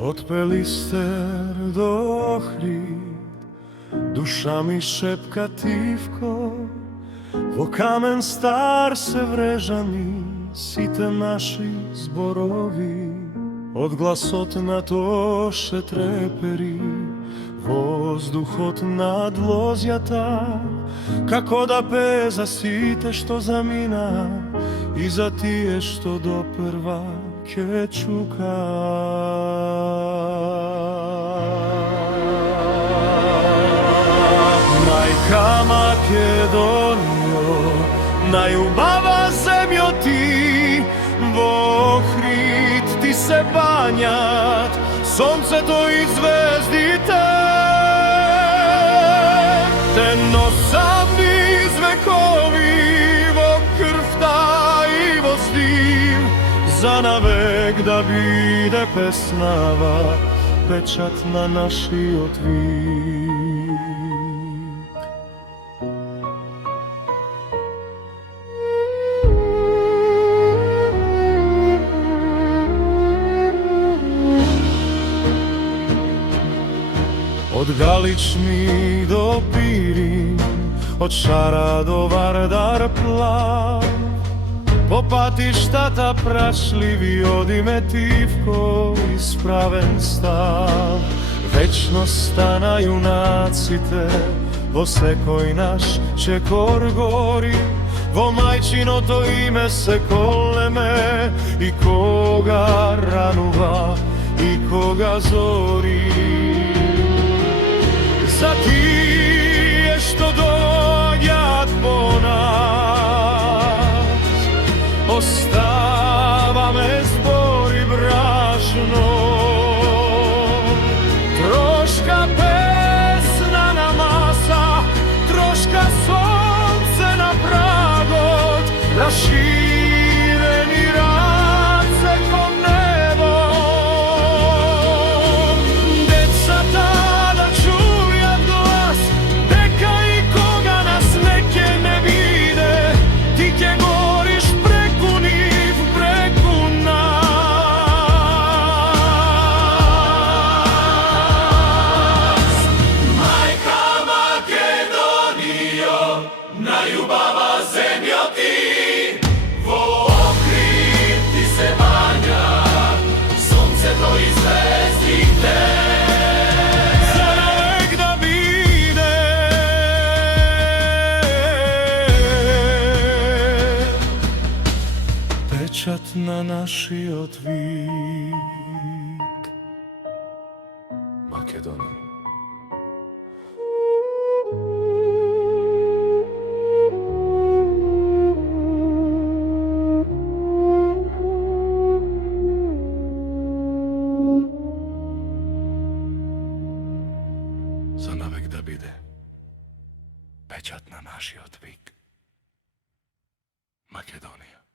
Од Пелистер до Охрид, душа ми шепка тивко, во камен стар се врежани сите наши зборови. Од гласот на тоше трепери воздухот над лозјата, како да пее за сите што замина и за тие што допрва ќе чука. Мајка Македонијо, најубава земјо ти, во Охрид ти се бањат сонцето и звездите. Те носам низ векови во крвта и во стив, за навек да биде песнава, печат на нашиот вик. Од Галичми до Пирин, од Шара до Вардар плав, по патиштата прашливи одиме тивко исправен став. Вечноста на јунаците во секој наш чекор гори, во мајчиното име се колеме и кога ранува и кога зори. За тие што доаѓаат по нас, оставаме збор и брашно, трошка песна на маса, трошка сонце на прагот, раширени раце кон небо. Децата да чујат глас, дека и кога нас неќе не биде, ти ќе гориш преку нив, преку нас. Мајка Македонијо, најубава земјо ти, во Охрид ти се бања сонцето и звездите. За навек да биде печат на нашиот вик. Македонија. За навек да биде печат на нашиот вик. Македонија.